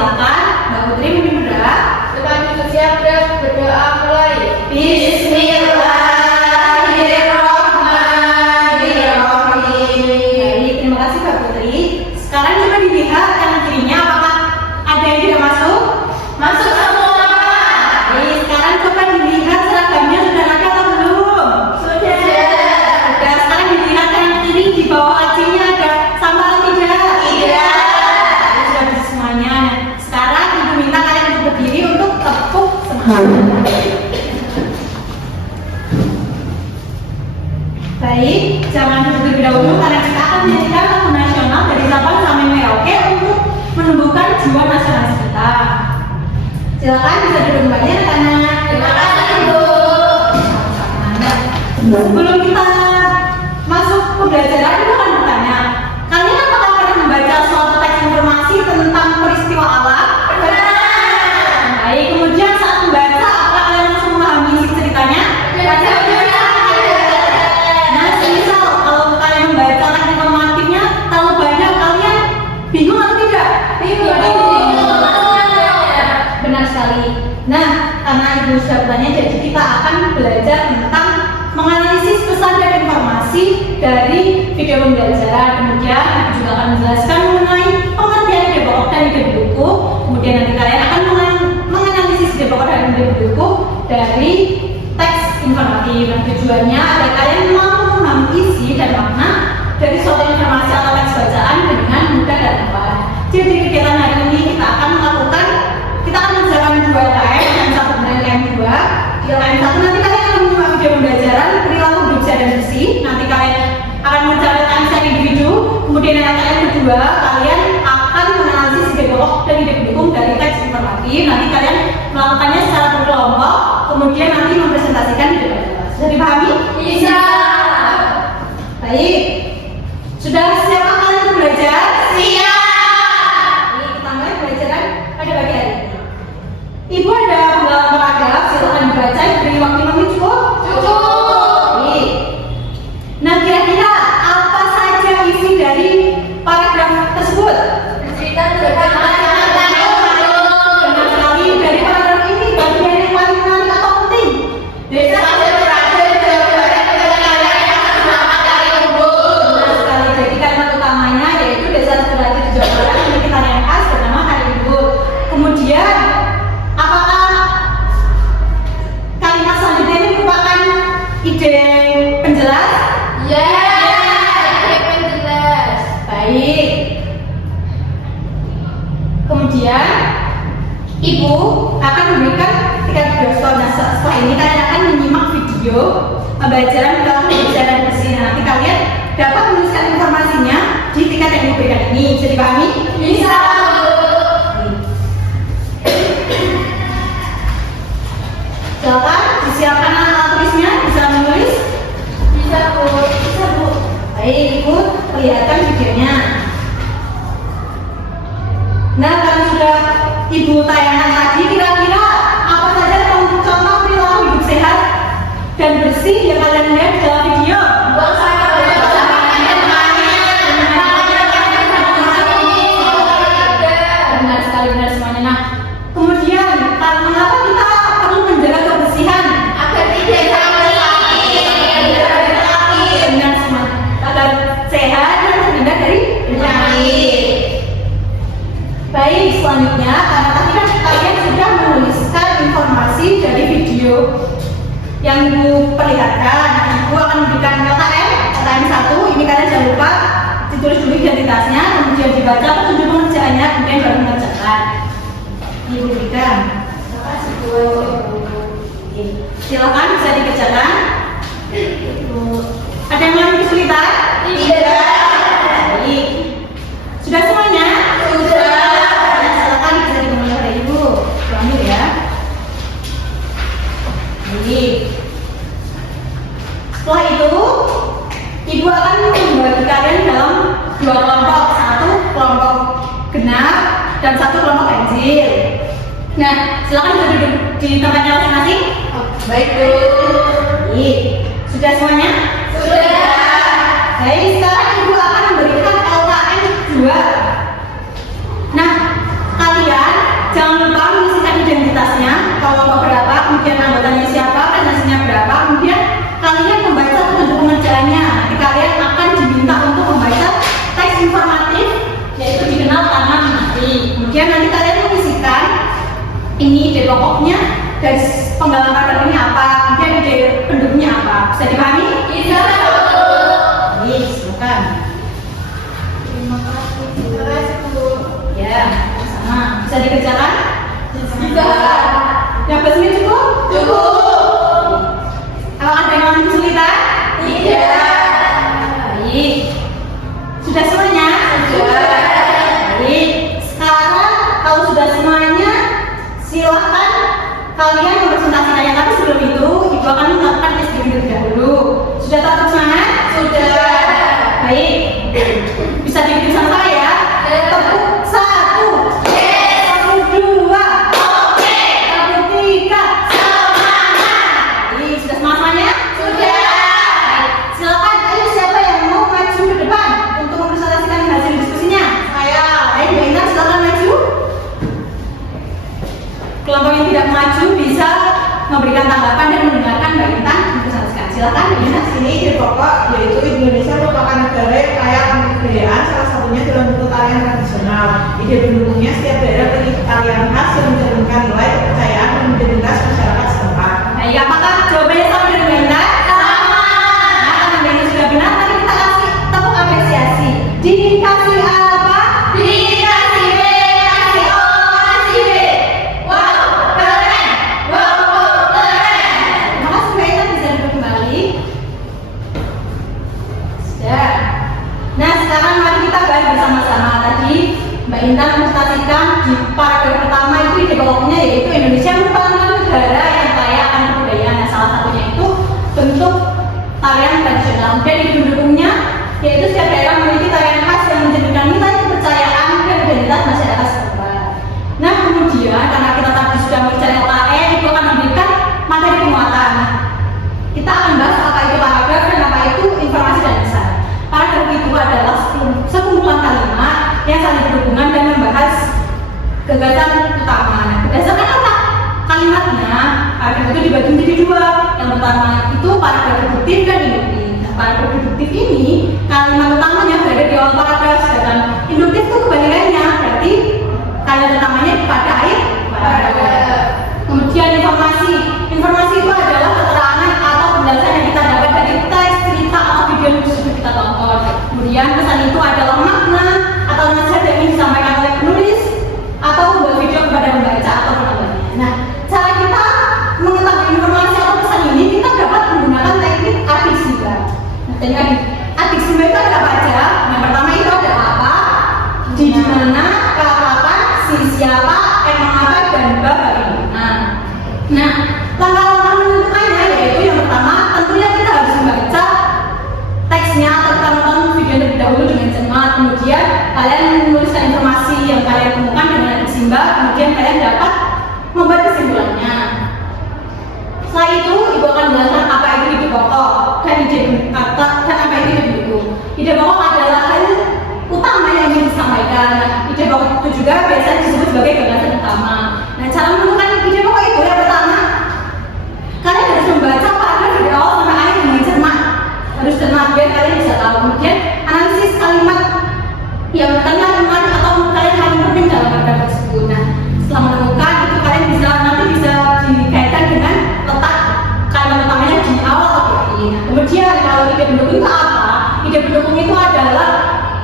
silakan Mbak Putri mungkin berdoa. Kami bersiap berdoa mulai. Bismillahirrahmanirrahim. Baik, terima kasih Mbak Putri. Sekarang coba dilihat kanan kirinya apakah ada yang tidak masuk? Masuk semua. Baik, sekarang coba dilihat seragamnya sudah ada atau belum? Sudah. Sudah, sekarang dilihat kanan kiri di bawah lacinya ada sama atau tidak? Tidak. Sudah bisa semuanya. Sekarang Ibu minta kalian untuk berdiri untuk tepuk semangat. Baik, jangan duduk terlebih dahulu karena kita akan menyanyikan lagu nasional dari Sabang sampai Merauke untuk menumbuhkan jiwa nasionalis kita. Silakan bisa duduk kembali anak-anak. Terima kasih Ibu. Sebelum kita masuk pembelajaran, Ibu akan bertanya, kalian apakah pernah membaca suatu teks informasi tentang peristiwa alam? Benar. Baik, kemudian saat membaca, apakah kalian langsung memahami isi ceritanya? Nah, semisal kalau kalian membaca teks informatifnya terlalu banyak, kalian bingung atau tidak? Benar sekali. Nah, karena Ibu sudah bertanya, jadi kita akan belajar tentang menganalisis pesan dan informasi dari video pembelajaran. Kemudian Ibu juga akan menjelaskan mengenai pengertian ide pokok dan ide buku. Kemudian nanti kalian akan menganalisis ide pokok dan ide buku dari teks informatif. Dan tujuannya agar kalian mampu memahami isi dan makna dari suatu informasi atau teks bacaan dengan mudah dan tepat. Jadi kegiatan hari ini kita akan mengerjakan 2 LKM dan 1 dan LKM 2. Di LKM 1 nanti kalian akan menyimak video pembelajaran perilaku hidup sehat dan bersih. Nanti kalian akan mengerjakan LKM secara individu. Kemudian LKM kedua kalian akan menganalisis ide pokok dan ide pendukung dari teks informatif. Nanti kalian melakukannya secara berkelompok. Kemudian nanti mempresentasikan ide pokok. Sudah dipahami? Bisa. Baik. Sudah siap kalian untuk belajar? Siap. Kita mulai pembelajaran pada pagi hari ini. Ibu ada penggalan paragraf, silakan dibaca, beri waktu 5 menit cukup? Cukup. Baik. Nah, kira-kira apa saja isi dari paragraf tersebut? Bercerita tentang masyarakat. Benar sekali, dari paragraf ini bagian yang paling menarik atau penting? Desa berhasil berbagai kekayaan selamat dari unggul. Benar sekali, jadi kalimat utamanya yaitu desa terbaik di Jawa Barat memiliki tarian khas bernama Karimun. Kemudian apakah kalimat selanjutnya ini merupakan ide penjelas? Ya, yang jelas. Baik. Kemudian Ibu akan memberikan 3 video soal. Nah, setelah ini kalian akan menyimak video pembelajaran perilaku hidup sehat dan bersih. Nah, nanti kalian dapat menuliskan informasinya di tiket yang diberikan ini. Bisa dipahami? Bisa. Silakan disiapkan alat tulisnya, bisa menulis. Bisa Bu. Bisa Bu. Baik, Ibu perlihatkan videonya. Nah, kalau sudah Ibu tayangkan tadi, kira-kira apa saja contoh perilaku hidup sehat dan bersih yang kalian lihat dalam video? Buang sampah Benar sekali, benar semuanya. Nah, kemudian mengapa kita perlu menjaga kebersihan? agar tidak sampai Benar semua, agar sehat dan terhindar dari penyakit. Baik, selanjutnya karena tadi kan kalian sudah menuliskan informasi dari video yang Ibu perlihatkan. Ibu akan memberikan LKM 1. Ini kalian jangan lupa ditulis dulu identitasnya, kemudian dibaca petunjuk pengerjaannya, kemudian baru mengerjakan. Ibu berikan. Terima kasih Bu. Silakan bisa dikerjakan. Ada yang lebih kesulitan? Tidak. Baik. Sudah semuanya? Sudah. Nah, silakan bisa dimulai oleh Ibu. Ambil ya. Baik. Setelah itu, Ibu akan membagi kalian dalam 2 kelompok. 1 kelompok genap dan 1 kelompok ganjil. Nah, silakan bisa duduk di tempatnya masing-masing. Baik Bu. Baik. Sudah semuanya? Sudah. Baik, sekarang Ibu akan memberikan LKM 2. Nah, kalian kemudian anggotanya siapa, presentasinya berapa, kemudian kalian membaca bentuk pengerjaannya. Nanti kalian akan diminta untuk membaca teks informatif, yaitu dikenal tanam menari. Kemudian nanti kalian mengisikan ini ide pokoknya, dari penggalan karakter ini apa, kemudian ide pendukungnya apa. Bisa dipahami? Bisa. Baik, silakan. Terima kasih, Bu. Ya, sama. Bisa dikerjakan? Bisa. Yang besarnya cukup? Cukup. Kalau ada yang lebih kesulitan? Tidak. Baik. Sudah semuanya? Sudah. Baik. Sekarang kalau sudah semuanya, silakan kalian mempresentasikannya. Tapi sebelum itu, Ibu akan melakukan tes terlebih dahulu. Sudah takut semangat? Sudah. Baik. Bisa dibikin sama saya ya? Tepuk 1. Tepuk 2. Tepuk 3. Baik, sudah semuanya? Sudah. Silakan, ayo siapa yang mau maju ke depan untuk mempresentasikan hasil diskusinya? Saya. Ayo Mbak Intan, silakan maju. Kelompok yang tidak maju bisa memberikan tanggapan dan mendengarkan Mbak Intan mempresentasikan. Silakan Mbak Intan. Ini ide pokok yaitu Indonesia merupakan negara yang kaya akan kebudayaan, salah satunya dalam bentuk tarian tradisional. Ide pendukungnya setiap daerah memiliki tarian khas yang mencerminkan nilai kepercayaan dan identitas masyarakat setempat. Baik, apakah jawabannya sama dengan Mbak Intan? Sama. Nah, kalau Mbak Intan sudah benar, mari kita kasih tepuk apresiasi. Dikasih apa? Dikasih B, kasih O, kasih B. Wow, keren. Wow, keren. Terima kasih Mbak Intan, bisa duduk kembali. Sudah. Nah, sekarang mari kita bahas bersama-sama. Tadi Mbak Intan mempresentasikan di paragraf pertama itu ide pokoknya, yaitu Indonesia merupakan negara yang kaya akan kebudayaan. Nah, salah satunya itu bentuk tarian tradisional. Dan ide pendukungnya yaitu setiap daerah memiliki tarian khas yang mencerminkan nilai kepercayaan dan identitas masyarakat setempat. Nah, kemudian karena kita tadi sudah mengerjakan OKR, itu akan memberikan materi penguatan. Kita akan bahas apa itu paragraf dan apa itu informasi dan pesan. Paragraf itu adalah sekumpulan kalimat yang saling berhubungan dan membahas gagasan utama. Nah, berdasarkan apa kalimatnya, paragraf itu dibagi menjadi dua. Yang pertama itu paragraf deduktif dan induktif. Nah, paragraf deduktif ini kalimat utamanya berada di awal paragraf, sedangkan induktif itu kebalikannya, berarti kalimat utamanya pada akhir paragraf. Kemudian informasi itu adalah keterangan atau penjelasan yang kita dapat dari teks, cerita atau video yang sudah kita tonton. Kemudian pesan itu adalah makna atau nasihat yang ingin disampaikan oleh penulis atau membuat video kepada pembaca atau penontonnya. Nah, cara kita mengetahui informasi atau pesan ini, kita dapat menggunakan teknik adiksi. Nah, teknik adiksi itu ada apa aja? Yang pertama itu ada apa, di mana, kapan, si siapa, emang apa, dan bagaimana. Nah, langkah-langkah menentukannya yaitu yang pertama, tentunya kita harus membaca teksnya atau kita nonton video terlebih dahulu dengan cermat. Kemudian kalian menuliskan informasi yang kalian temukan dengan adiksi Mbak. Kemudian kalian dapat membuat kesimpulannya. Setelah itu, Ibu akan menjelaskan apa itu ide pokok dan apa itu ide pendukung. Ide pokok adalah hal utama yang ingin disampaikan. Nah, ide pokok itu juga biasanya disebut sebagai gagasan utama. Nah, cara menentukan ide pokok itu yang pertama, kalian harus membaca paragraf dari awal sampai akhir dengan cermat. Harus cermat biar kalian bisa tahu. Kemudian analisis kalimat yang kalian atau kalian paling penting dalam paragraf tersebut. Nah, setelah menemukan itu kalian nanti bisa dikaitkan dengan letak kalimat utamanya di awal atau di akhir. Nah, kemudian kalau ide pendukung itu apa? Ide pendukung itu adalah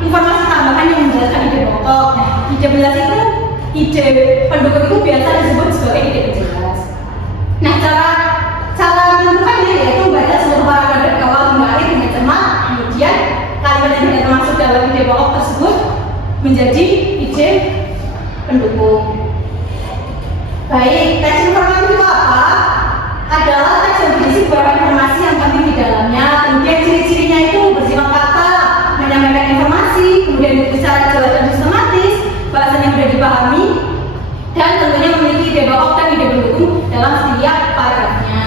informasi tambahan yang menjelaskan ide pokok. Nah, ide pendukung itu biasa disebut sebagai ide penjelas. Nah, cara menentukannya yaitu membaca seluruh paragraf dari awal hingga akhir dengan cermat. Kemudian kalimat yang tidak termasuk dalam ide pokok tersebut menjadi ide pendukung. Baik, teks informasi itu apa? Adalah teks yang berisi beberapa informasi yang penting di dalamnya. Kemudian ciri-cirinya itu bersifat kata, menyampaikan informasi, kemudian secara jelas dan sistematis, bahasan yang mudah dipahami, dan tentunya memiliki ide pokok dan ide pendukung dalam setiap paragrafnya.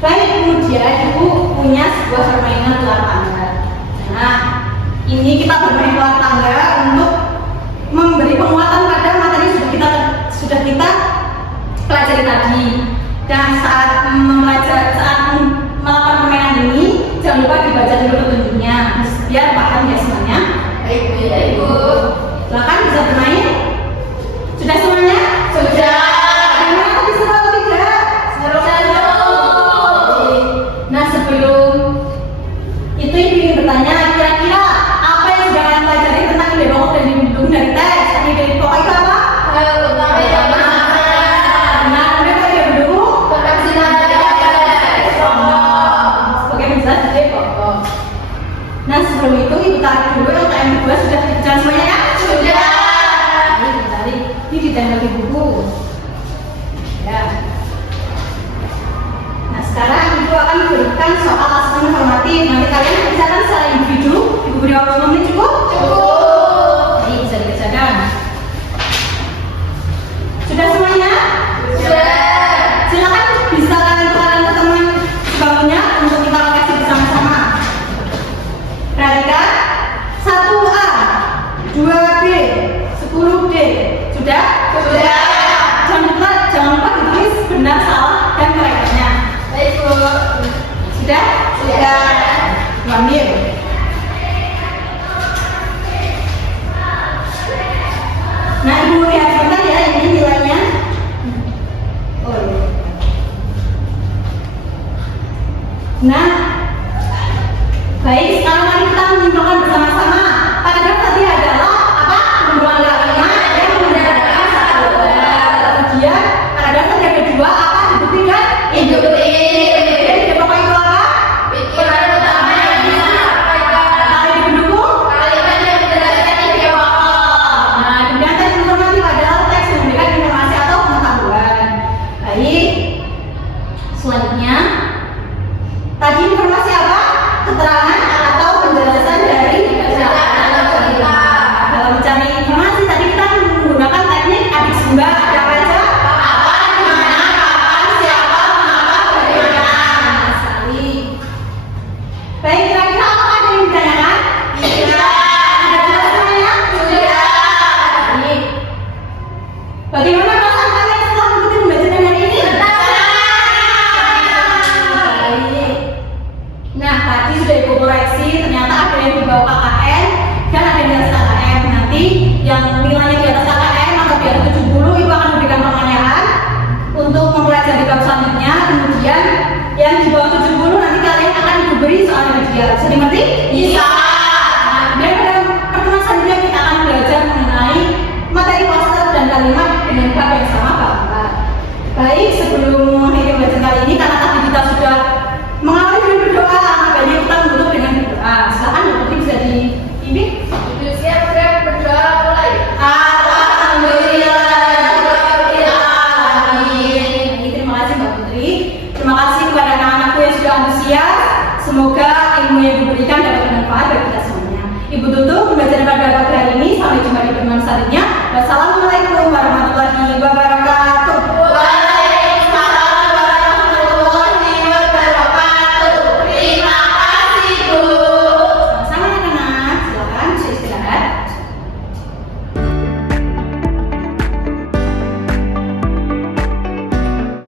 Baik, kemudian Ibu punya sebuah permainan ular tangga. Nah, ini kita bermain ular tangga untuk memberi penguatan pada materi yang sudah kita pelajari tadi. dipelajari. Dan saat melakukan permainan ini, jangan lupa dibaca dulu petunjuknya biar paham ya semuanya. Baik, Bu. Ya, Ibu. Silakan bisa bermain. Sudah semuanya? Sudah. Gimana tadi seru atau tidak? Seru. Nah, sebelum itu ingin bertanya, kira-kira apa yang sudah kalian pelajari tentang ide pokok dan didukung dari teks? Ide pokok itu apa? Nah, kemudian kalau ide pendukung? Sebagai misal ide pokok. Nah, sebelum itu ibu tarik dulu untuk yang kedua sudah dikerjakan semuanya ya? Sudah. Ini ditarik, ini ditempel di buku. Ya. Nah, sekarang ibu akan berikan soal asesmen formatif. Nanti kalian kerjakan secara individu. Ibu beri waktu 5 menit cukup? Cukup. Jadi bisa dikerjakan. Sudah semuanya? Sudah. Silakan bisa kalian ke teman sebelumnya untuk kita koreksi bersama-sama. Perhatikan 1A, 2B, 10D. Sudah? Sudah. Jangan lupa ditulis benar, salah, dan korektornya. Baik, Bu. Sudah? Sudah. Ambil. Nah, ibu lihat sebentar ya, ini nilainya. Oh, iya. Nah, baik, sekarang mari kita menyimpulkan bersama-sama. Paragraf tadi adalah apa? Pembuangan kalimat yang menggunakan satu. Kemudian paragraf tadi ada dua, apa? Dibuktikan? Kemudian ide pokok itu apa? Pikiran utama yang disampaikan. Kalau ide pendukung? Kalimat yang menjelaskan ide pokok. Nah, kemudian teks informatif adalah teks yang memberikan informasi atau pengetahuan. Baik. Selanjutnya, tadi informasi apa? Keterangan atau penjelasan dari Berdasarkan atau cerita. dalam mencari informasi tadi kita menggunakan teknik adik sumber. Ada apa aja? Apa, di mana, kapan, siapa, mengapa, bagaimana. Benar sekali. Baik, kira-kira apa ada yang ditanyakan? Iya. Sudah jelas semuanya? Sudah. Baik. Bagaimana perasaan kalian setelah mengikuti pembelajaran hari ini? Baik. Nah, tadi sudah ibu koreksi, ternyata ada yang di bawah KKN dan ada yang di atas KKN. Nanti yang nilainya di atas KKN atau di atas 70, ibu akan memberikan pertanyaan untuk mempelajari bab selanjutnya. Kemudian yang di bawah 70 nanti kalian akan ibu beri soal dari dia. Bisa dimengerti? Bisa. Nah, dan pada pertemuan selanjutnya kita akan belajar mengenai materi poster dan kalimat dengan bab yang sama Bapak. Baik, sebelum mengakhiri pembelajaran kali ini, karena tadi kita sudah mengawali dengan berdoa, makanya kita menutup dengan berdoa. Silakan Mbak Putri bisa dipimpin. Ibu siap dan berdoa mulai. Amin. Terima kasih Mbak Putri. Terima kasih kepada anak-anakku yang sudah antusias. Semoga ilmu yang diberikan dapat bermanfaat bagi kita semuanya. Ibu tutup.